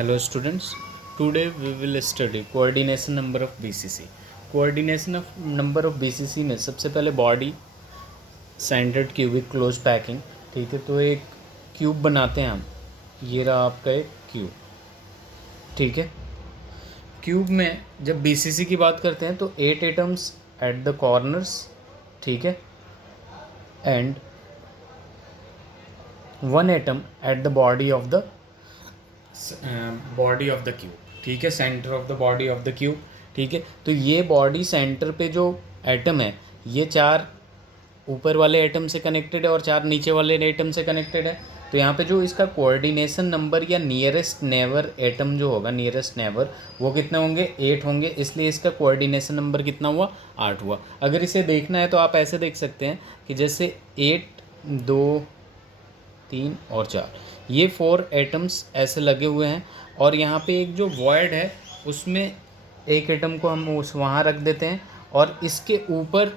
Hello students, today we will study coordination number of BCC. Coordination of number of BCC में सबसे पहले body centred cubic close packing, ठीक है। तो एक क्यूब बनाते हैं हम, ये रहा आपका एक क्यूब, ठीक है। क्यूब में जब BCC की बात करते हैं तो 8 एटम्स एट द कॉर्नर्स, ठीक है, and 1 atom at the body of the cube, ठीक है, centre of the body of the cube, ठीक है। तो ये बॉडी सेंटर पे जो एटम है ये 4 ऊपर वाले एटम से कनेक्टेड है और 4 नीचे वाले एटम से कनेक्टेड है। तो यहाँ पे जो इसका कोऑर्डिनेशन नंबर या नियरेस्ट नेवर एटम जो होगा, नियरेस्ट नेवर, वो कितने होंगे, 8 होंगे। इसलिए इसका कोऑर्डिनेशन नंबर कितना हुआ, 8 हुआ। अगर इसे देखना है तो आप ऐसे देख सकते हैं कि जैसे 8, 2, 3 और 4, ये 4 एटम्स ऐसे लगे हुए हैं और यहाँ पे एक जो वॉइड है उसमें एक एटम को हम उस वहाँ रख देते हैं और इसके ऊपर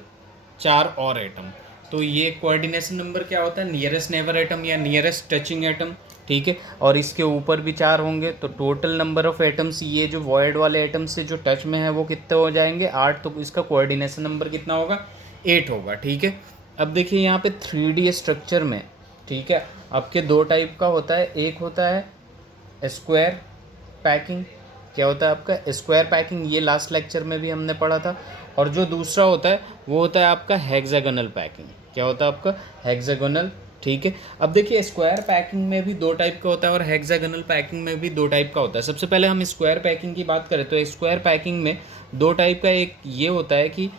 4 और एटम। तो ये कोऑर्डिनेशन नंबर क्या होता है, नियरेस्ट नेबर एटम या नियरेस्ट टचिंग एटम, ठीक है। और इसके ऊपर भी 4 होंगे। तो टोटल नंबर ऑफ एटम्स ये जो वॉइड वाले एटम से जो टच में है वो कितने हो जाएंगे, 8। तो इसका कोऑर्डिनेशन नंबर कितना होगा, 8 होगा, ठीक है। अब देखिए यहाँ पे 3D स्ट्रक्चर में, ठीक है, आपके 2 टाइप का होता है। एक होता है स्क्वायर पैकिंग, क्या होता है आपका स्क्वायर पैकिंग, ये लास्ट लेक्चर में भी हमने पढ़ा था। और जो दूसरा होता है वो होता है आपका हेक्सागोनल पैकिंग, क्या होता है आपका हेक्सागोनल, ठीक है। अब देखिए स्क्वायर पैकिंग में भी 2 टाइप का होता है और हेक्सागोनल पैकिंग में भी 2 टाइप का होता है। सबसे पहले हम स्क्वायर पैकिंग की बात करें तो स्क्वायर पैकिंग में 2 टाइप का, एक ये होता है कि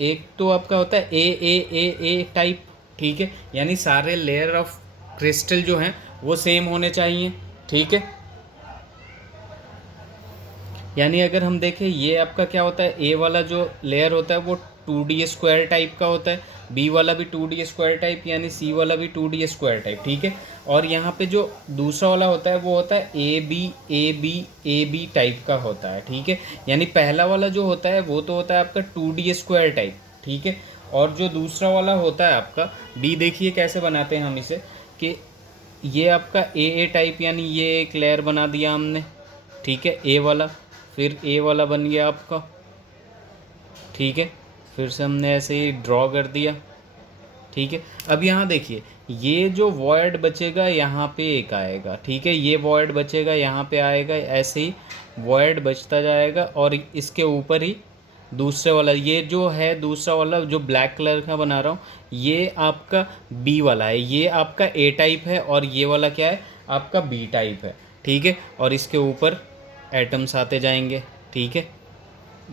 एक तो आपका होता है ए टाइप, ठीक है, यानी सारे लेयर ऑफ क्रिस्टल जो हैं वो सेम होने चाहिए, ठीक है। यानी अगर हम देखें ये आपका क्या होता है, ए वाला जो लेयर होता है वो 2D स्क्वायर टाइप का होता है, बी वाला भी 2D स्क्वायर टाइप, यानी सी वाला भी 2D स्क्वायर टाइप, ठीक है। और यहाँ पे जो दूसरा वाला होता है वो होता है ए बी टाइप का होता है, ठीक है। यानी पहला वाला जो होता है वो तो होता है आपका 2D स्क्वायर टाइप, ठीक है। और जो दूसरा वाला होता है आपका बी, देखिए कैसे बनाते हैं हम इसे, कि ये आपका ए टाइप, यानी ये एक लेयर बना दिया हमने, ठीक है, ए वाला, फिर ए वाला बन गया आपका, ठीक है, फिर से हमने ऐसे ही ड्रॉ कर दिया, ठीक है। अब यहाँ देखिए ये जो वॉइड बचेगा यहाँ पे एक आएगा, ठीक है, ये वॉइड बचेगा यहाँ पे आएगा, ऐसे ही वॉइड बचता जाएगा और इसके ऊपर ही दूसरे वाला, ये जो है दूसरा वाला जो ब्लैक कलर का बना रहा हूँ ये आपका बी वाला है, ये आपका ए टाइप है और ये वाला क्या है आपका बी टाइप है, ठीक है। और इसके ऊपर एटम्स आते जाएंगे, ठीक है,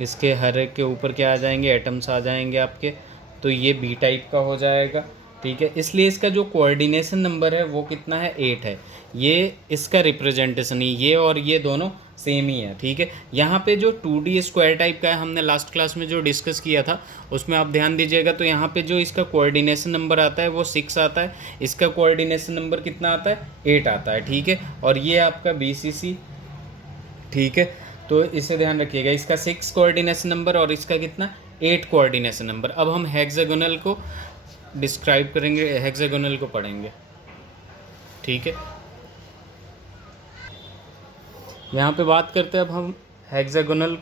इसके हर एक के ऊपर क्या आ जाएंगे, एटम्स आ जाएंगे आपके। तो ये बी टाइप का हो जाएगा, ठीक है। इसलिए इसका जो कोऑर्डिनेशन नंबर है वो कितना है, 8 है। ये इसका रिप्रेजेंटेशन ही, ये और ये दोनों सेम ही है, ठीक है। यहाँ पे जो 2D स्क्वायर टाइप का है हमने लास्ट क्लास में जो डिस्कस किया था उसमें आप ध्यान दीजिएगा। तो यहाँ पे जो इसका कोऑर्डिनेशन नंबर आता है वो 6 आता है, इसका कोऑर्डिनेशन नंबर कितना आता है, 8 आता है, ठीक है। और ये आपका BCC, ठीक है। तो इसे ध्यान रखिएगा, इसका 6 कोऑर्डिनेशन नंबर और इसका कितना, 8 कोऑर्डिनेशन नंबर। अब हम हेक्सागोनल को डिस्क्राइब करेंगे, हेक्सागोनल को पढ़ेंगे, ठीक है। यहाँ पे बात करते हैं अब हम हेक्सागोनल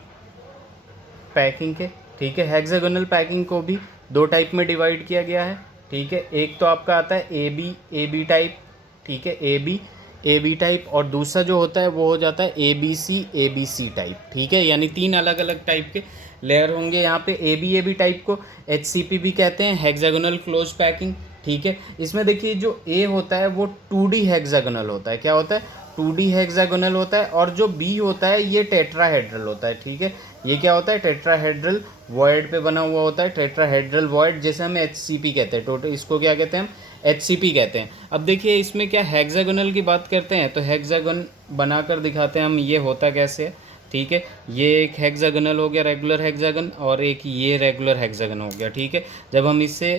पैकिंग के, ठीक है। हेक्सागोनल पैकिंग को भी 2 टाइप में डिवाइड किया गया है, ठीक है। एक तो आपका आता है ए बी टाइप, ठीक है, ए बी टाइप, और दूसरा जो होता है वो हो जाता है ए बी सी टाइप, ठीक है। यानी 3 अलग अलग टाइप के लेयर होंगे यहाँ पे। ए बी टाइप को HCP भी कहते हैं, हेक्सागोनल क्लोज पैकिंग, ठीक है। इसमें देखिए जो ए होता है वो 2D हेक्सागोनल होता है, क्या होता है, 2D हेक्सागोनल होता है। और जो बी होता है ये टेट्राहेड्रल होता है, ठीक है। ये क्या होता है, टेट्राहेड्रल वॉइड पे बना हुआ होता है, टेट्राहेड्रल वॉइड, जैसे हम HCP कहते हैं, टोटल इसको क्या कहते हैं हम, HCP कहते हैं। अब देखिए इसमें क्या हेक्सागोनल की बात करते हैं तो हेक्सागोन बनाकर दिखाते हैं हम, ये होता कैसे है, ठीक है। ये एक हेक्सागोनल हो गया, रेगुलर हेक्सागन, और एक ये रेगुलर हेक्सागन हो गया, ठीक है। जब हम इसे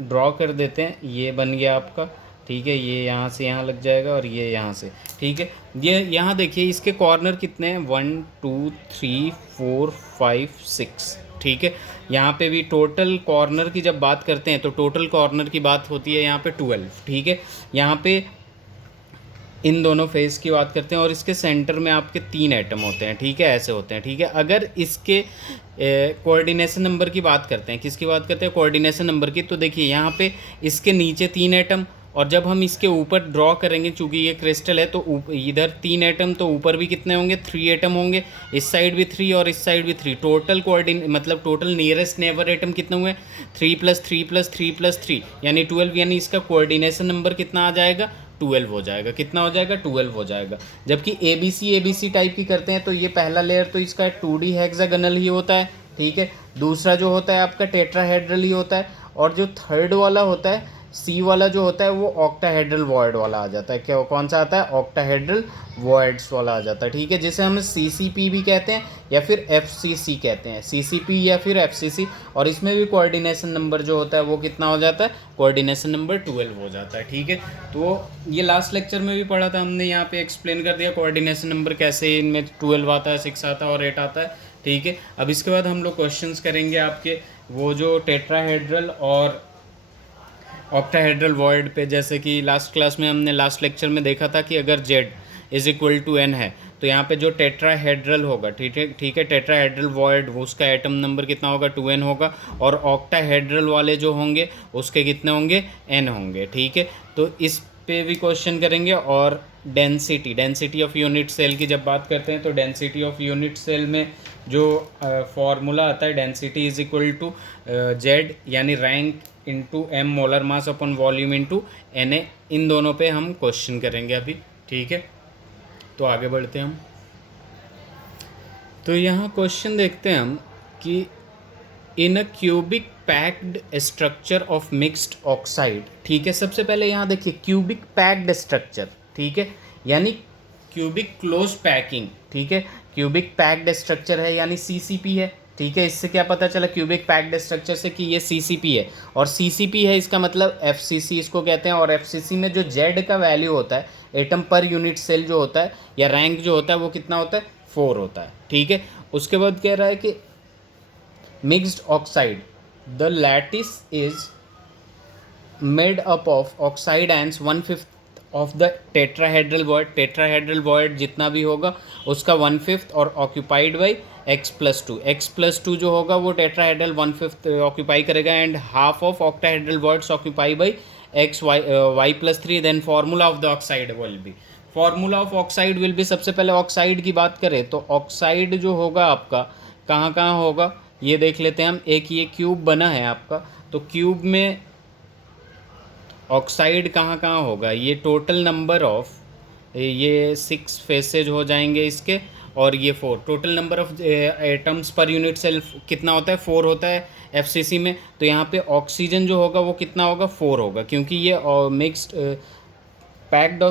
ड्रॉ कर देते हैं ये बन गया आपका, ठीक है, ये यहाँ से यहाँ लग जाएगा और ये यहाँ से, ठीक है। ये यहाँ देखिए इसके कॉर्नर कितने हैं, 1 2 3 4 5 6, ठीक है। यहाँ पे भी टोटल कॉर्नर की जब बात करते हैं तो टोटल कॉर्नर की बात होती है यहाँ पे 12, ठीक है। यहाँ पे इन दोनों फेस की बात करते हैं और इसके सेंटर में आपके 3 एटम होते हैं, ठीक है, ऐसे होते हैं, ठीक है। अगर इसके कोऑर्डिनेशन नंबर की बात करते हैं, किसकी बात करते हैं, कोऑर्डिनेशन नंबर की, तो देखिए यहाँ पे इसके नीचे 3 एटम, और जब हम इसके ऊपर ड्रॉ करेंगे, चूंकि ये क्रिस्टल है तो इधर 3 एटम, तो ऊपर भी कितने होंगे, 3 एटम होंगे, इस साइड भी 3 और इस साइड भी 3, टोटल मतलब टोटल नियरेस्ट नेबर एटम कितने हुए, 3 + 3 + 3 + 3 यानी 12, यानी इसका कोऑर्डिनेशन नंबर कितना आ जाएगा, 12 हो जाएगा। कितना हो जाएगा, 12 हो जाएगा। जबकि ABC टाइप की करते हैं तो ये पहला लेयर तो इसका 2D हेक्सागोनल ही होता है, ठीक है। दूसरा जो होता है आपका टेट्राहेड्रल ही होता है, और जो थर्ड वाला होता है सी वाला जो होता है वो ऑक्टाहेड्रल वॉइड वाला आ जाता है। क्या कौन सा आता है, ऑक्टाहेड्रल वॉइड्स वाला आ जाता है, ठीक है, जिसे हम CCP भी कहते हैं या फिर FCC कहते हैं, CCP या फिर FCC। और इसमें भी कोऑर्डिनेशन नंबर जो होता है वो कितना हो जाता है, कोऑर्डिनेशन नंबर 12 हो जाता है, ठीक है। तो ये लास्ट लेक्चर में भी पढ़ा था हमने, यहाँ पे एक्सप्लेन कर दिया कोऑर्डिनेशन नंबर कैसे इनमें 12 आता है, 6 आता है और 8 आता है, ठीक है। अब इसके बाद हम लोग क्वेश्चंस करेंगे आपके वो जो टेट्राहेड्रल और ऑक्टाहेड्रल वॉइड पे, जैसे कि लास्ट क्लास में हमने लास्ट लेक्चर में देखा था कि अगर Z = N है तो यहाँ पे जो टेट्राहेड्रल होगा, ठीक है, ठीक है, टेट्राहेड्रल वॉइड उसका एटम नंबर कितना होगा, 2N होगा, और ऑक्टाहेड्रल वाले जो होंगे उसके कितने होंगे, N होंगे, ठीक है। तो इस पे भी क्वेश्चन करेंगे। और डेंसिटी ऑफ यूनिट सेल की जब बात करते हैं तो डेंसिटी ऑफ यूनिट सेल में जो फॉर्मूला आता है, डेंसिटी = Z यानी rank into M molar mass upon volume into Na, इन दोनों पे हम क्वेश्चन करेंगे अभी, ठीक है। तो आगे बढ़ते हैं हम। तो यहाँ क्वेश्चन देखते हैं हम कि in a cubic packed structure of mixed oxide, ठीक है। सबसे पहले यहाँ देखिए क्यूबिक पैक्ड स्ट्रक्चर, ठीक है, यानी क्यूबिक क्लोज पैकिंग, ठीक है, क्यूबिक पैक्ड स्ट्रक्चर है यानी CCP है, ठीक है। इससे क्या पता चला क्यूबिक पैक्ड स्ट्रक्चर से कि ये CCP है, और CCP है इसका मतलब FCC इसको कहते हैं। और FCC में जो Z का वैल्यू होता है, एटम पर यूनिट सेल जो होता है या रैंक जो होता है वो कितना होता है, 4 होता है, ठीक है। उसके बाद कह रहा है कि mixed oxide, the lattice is made up of oxide ends 1/5 of the tetrahedral void, tetrahedral void जितना भी होगा उसका 1/5 और ऑक्यूपाइड बाई x+2, x+2 जो होगा वो टेट्राहेड्रल 1/5 ऑक्यूपाई करेगा, and half of octahedral voids occupy by y+3। Then formula of the oxide will be, formula of oxide will be, सबसे पहले ऑक्साइड की बात करें तो ऑक्साइड जो होगा आपका कहाँ कहाँ होगा ये देख लेते हैं हम। एक ये क्यूब बना है आपका, तो क्यूब में ऑक्साइड कहाँ कहाँ होगा, ये टोटल नंबर ऑफ ये 6 फेसेज हो जाएंगे इसके, और ये 4 total number of atoms per unit cell कितना होता है, 4 होता है FCC में। तो यहाँ पे ऑक्सीजन जो होगा वो कितना होगा, 4 होगा, क्योंकि ये mixed packed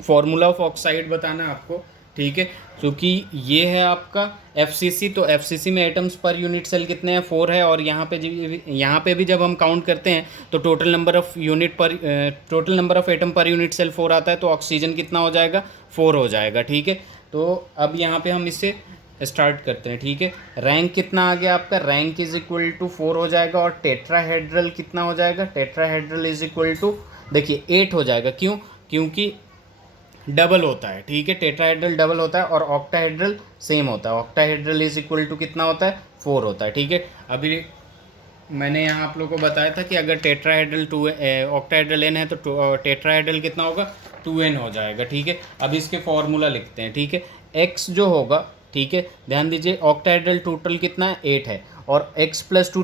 formula of oxide बताना है आपको, ठीक है। क्योंकि ये है आपका FCC, तो FCC में एटम्स पर यूनिट सेल कितने हैं, 4 है। और यहाँ पे भी जब हम काउंट करते हैं तो total number of atom per unit cell 4 आता है, तो ऑक्सीजन कितना हो जाएगा, 4 हो जाएगा, ठीक है। तो अब यहाँ पे हम इससे स्टार्ट करते हैं, ठीक है। रैंक कितना आ गया आपका, रैंक = 4 हो जाएगा, और टेट्राहेड्रल कितना हो जाएगा, टेट्राहेड्रल = देखिए 8 हो जाएगा। क्यों, क्योंकि डबल होता है, ठीक है, टेट्राहेड्रल डबल होता है, और ऑक्टाहेड्रल सेम होता है। ऑक्टाहेड्रल = कितना होता है, 4 होता है, ठीक है। अभी मैंने यहाँ आप लोगों को बताया था कि अगर टेट्राहेड्रल ऑक्टाहेड्रल N है तो टेट्राहेड्रल कितना होगा, 2N हो जाएगा, ठीक है। अब इसके फॉर्मूला लिखते हैं, ठीक है। X जो होगा, ठीक है, ध्यान दीजिए ऑक्टाहेड्रल टोटल कितना है, 8 है, और x+2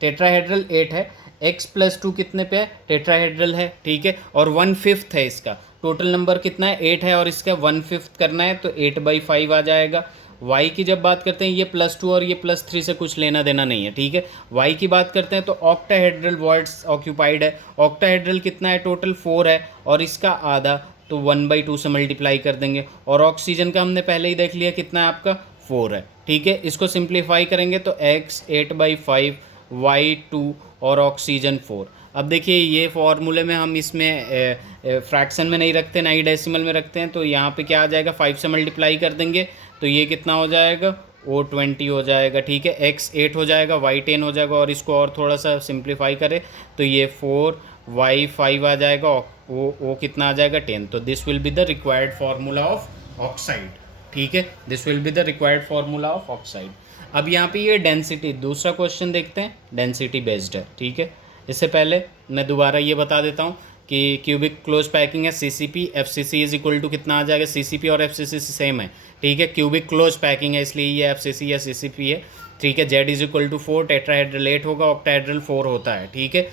टेट्राहेड्रल 8 है, x+2 कितने पे है, टेट्राहेड्रल है, ठीक है, और 1/5 है इसका। टोटल नंबर कितना है, 8 है, और इसका 1/5 करना है तो 8/5 आ जाएगा। y की जब बात करते हैं ये +2 और ये +3 से कुछ लेना देना नहीं है, ठीक है। y की बात करते हैं तो ऑक्टाहेड्रल वॉइड्स ऑक्यूपाइड है, ऑक्टाहेड्रल कितना है, टोटल 4 है, और इसका आधा तो 1/2 से मल्टीप्लाई कर देंगे। और ऑक्सीजन का हमने पहले ही देख लिया कितना है आपका, 4 है, ठीक है। इसको सिंप्लीफाई करेंगे तो x 8/5, y 2 और ऑक्सीजन 4। अब देखिए ये फॉर्मूले में हम इसमें फ्रैक्शन में नहीं रखते, ना ही डेसिमल में रखते हैं, तो यहाँ पे क्या आ जाएगा, 5 से मल्टीप्लाई कर देंगे तो ये कितना हो जाएगा, O 20 हो जाएगा, ठीक है। x 8 हो जाएगा, y 10 हो जाएगा, और इसको और थोड़ा सा सिंप्लीफाई करें तो ये 4 वाई 5 आ जाएगा, ओ कितना आ जाएगा 10। तो this will be the required formula of oxide, ठीक है, this will be the required formula of oxide. अब यहाँ पे ये डेंसिटी, दूसरा क्वेश्चन देखते हैं, डेंसिटी बेस्ड है, ठीक है। इससे पहले मैं दोबारा ये बता देता हूँ कि क्यूबिक क्लोज पैकिंग है CCP, FCC is equal to कितना आ जाएगा, सीसीपी और एफसीसी सेम है, ठीक है। क्यूबिक क्लोज पैकिंग है इसलिए ये एफसीसी या सीसीपी है, ठीक है। Z is equal to 4, tetrahedral 8 होगा, ऑक्टाहेड्रल 4 होता है, ठीक है।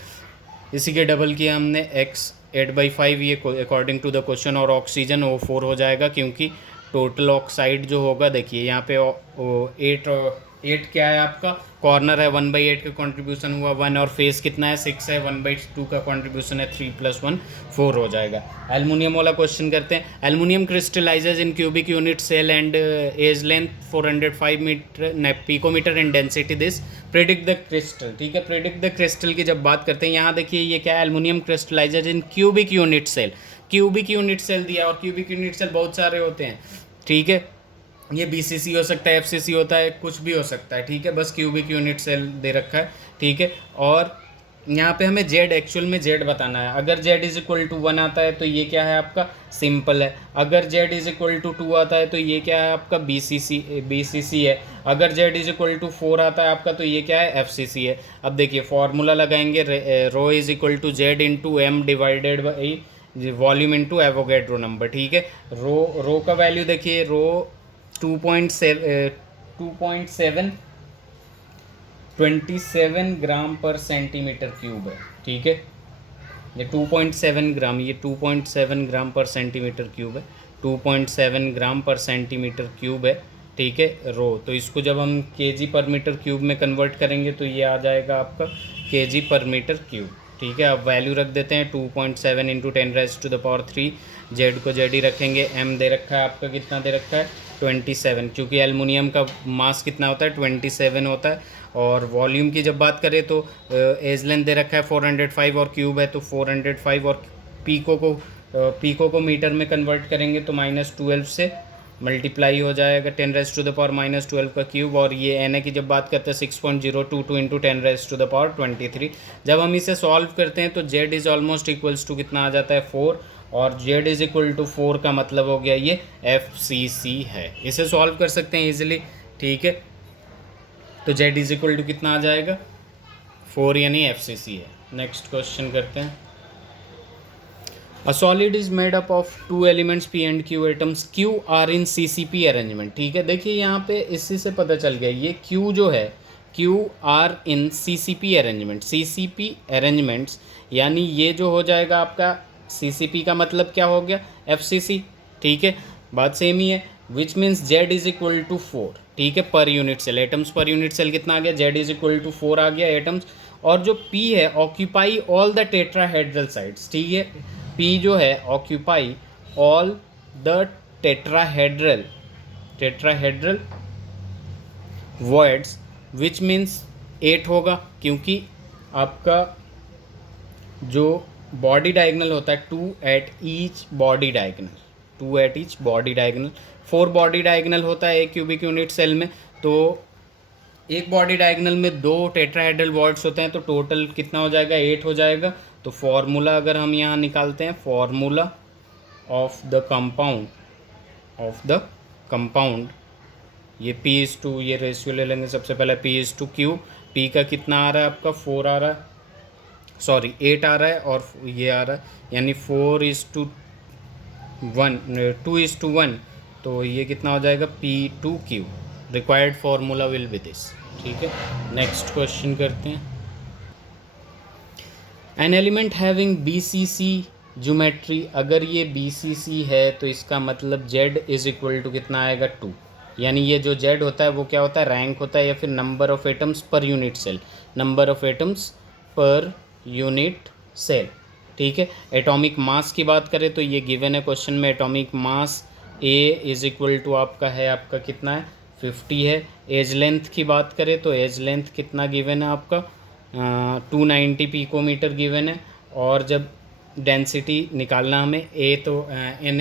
इसी के डबल किया हमने एक्स 8/5, ये अकॉर्डिंग टू द क्वेश्चन, और ऑक्सीजन वो 4 हो जाएगा क्योंकि टोटल ऑक्साइड जो होगा, देखिए यहाँ पे 8 क्या है आपका, कॉर्नर है, 1/8 का कंट्रीब्यूशन हुआ 1, और फेस कितना है 6 है, 1/2 का कंट्रीब्यूशन है 3 + 1 4 हो जाएगा। एल्युमिनियम वाला क्वेश्चन करते हैं। Aluminium crystallises in cubic unit cell and edge length 405 metre picometre in density this, predict the crystal, ठीक है। प्रेडिक्ट द क्रिस्टल की जब बात करते हैं, यहाँ देखिए ये क्या है, aluminium crystallises in cubic unit cell, cubic unit cell दिया, और क्यूबिक यूनिट सेल बहुत सारे होते हैं, ठीक है। ये बीसीसी हो सकता है, एफसीसी होता है, कुछ भी हो सकता है, ठीक है। बस क्यूबिक यूनिट सेल दे रखा है, ठीक है। और यहाँ पे हमें जेड, एक्चुअल में जेड बताना है। अगर जेड इज इक्वल टू 1 आता है तो ये क्या है आपका, सिंपल है। अगर जेड इज इक्वल टू 2 आता है तो ये क्या है आपका, बीसीसी है। अगर जेड इज इक्वल टू 4 आता है आपका तो ये क्या है, एफसीसी है। अब देखिए फॉर्मूला लगाएंगे, rho is equal to z into m divided by volume into Avogadro number, ठीक है। रो का वैल्यू देखिए, रो 2.27 ग्राम पर सेंटीमीटर क्यूब है, ठीक है। ये 2.7 ग्राम, ये 2.7 ग्राम पर सेंटीमीटर क्यूब है, 2.7 ग्राम पर सेंटीमीटर क्यूब है, ठीक है, रो। तो इसको जब हम केजी पर मीटर क्यूब में कन्वर्ट करेंगे तो ये आ जाएगा आपका केजी पर मीटर क्यूब, ठीक है। अब वैल्यू रख देते हैं 2.7 इंटू 10⁻³ जेड को जेड ही रखेंगे। एम दे रखा है आपका, कितना दे रखा है 27, क्योंकि एल्युमिनियम का मास कितना होता है 27 होता है। और वॉल्यूम की जब बात करें तो एज लेंथ दे रखा है 405 और क्यूब है तो 405, और पीको को मीटर में कन्वर्ट करेंगे तो -12 से मल्टीप्लाई हो जाएगा 10⁻⁻12 का क्यूब। और ये एन ए की जब बात करते हैं 6.022 इंटू 10⁻23। जब हम इसे सॉल्व करते हैं तो Z is almost equals to कितना आ जाता है 4, और जेड इज़ इक्वल टू 4 का मतलब हो गया ये एफसीसी है। इसे सॉल्व कर सकते हैं इजीली, ठीक है। तो जेड इज़ इक्वल टू कितना आ जाएगा 4, यानी एफसीसी है। नेक्स्ट क्वेश्चन करते हैं। A solid is made up of 2 elements P and Q atoms. Q are in CCP arrangement, ठीक है। देखिए यहाँ पे इसी से पता चल गया, ये Q जो है Q are in CCP arrangement, CCP arrangements, यानी ये जो हो जाएगा आपका CCP का मतलब क्या हो गया FCC, ठीक है, बात सेम ही है। Which means Z is equal to 4, ठीक है, per unit cell, atoms per unit cell कितना आ गया, Z इज इक्वल टू 4 आ गया एटम्स। और जो P है occupy all the tetrahedral sites, ठीक है, P जो है occupy all the tetrahedral voids, which means 8 होगा, क्योंकि आपका जो बॉडी डायगनल होता है 2 at each body diagonal, 4 body diagonal होता है एक क्यूबिक यूनिट सेल में। तो एक बॉडी डायगनल में 2 टेट्राहेड्रल वॉर्ड्स होते हैं, तो टोटल कितना हो जाएगा 8 हो जाएगा। तो फॉर्मूला अगर हम यहाँ निकालते हैं, फॉर्मूला ऑफ द कंपाउंड, ये P/2, ये रेशियो ले लेंगे सबसे पहले P/Q। P का कितना आ रहा है आपका 4 आ रहा है, सॉरी 8 आ रहा है, और ये आ रहा है, यानी 4:1 2:1, तो ये कितना हो जाएगा P2Q। Required formula will be this, ठीक है। नेक्स्ट क्वेश्चन करते हैं। An element having BCC geometry, अगर ये BCC है तो इसका मतलब Z इज इक्वल टू कितना आएगा 2, यानी ये जो Z होता है वो क्या होता है, रैंक होता है, या फिर number of atoms per unit cell, number of atoms per unit cell, ठीक है। एटॉमिक मास की बात करें तो ये गिवन है क्वेश्चन में, atomic mass A is equal to आपका है, आपका कितना है 50 है। एज लेंथ की बात करें तो एज लेंथ कितना गिवन है आपका 290 पिकोमीटर गिवन है। और जब डेंसिटी निकालना हमें Na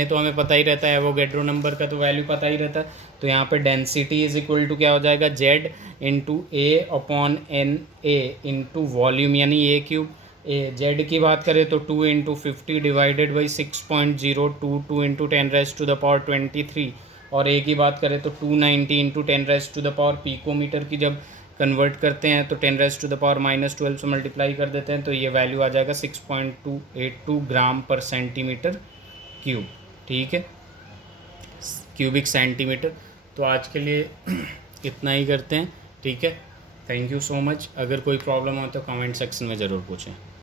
तो हमें पता ही रहता है, एवोगैड्रो नंबर का तो वैल्यू पता ही रहता है। तो यहाँ पे डेंसिटी इज इक्वल टू क्या हो जाएगा Z into A/NA into volume, यानी A क्यूब जेड की बात करें तो 2 × 50 डिवाइडेड बाई 6.02, 2 × 10⁻⁻23। और ए की बात करें तो 290 × 10⁻⁻, पिकोमीटर की जब कन्वर्ट करते हैं तो 10⁻⁻12 से मल्टीप्लाई कर देते हैं, तो ये वैल्यू आ जाएगा 6.282 ग्राम पर सेंटीमीटर क्यूब। ठीक है, क्यूबिक सेंटीमीटर। तो आज के लिए इतना ही करते हैं। ठीक है, थैंक यू सो मच। अगर कोई प्रॉब्लम हो तो कमेंट सेक्शन में ज़रूर पूछें।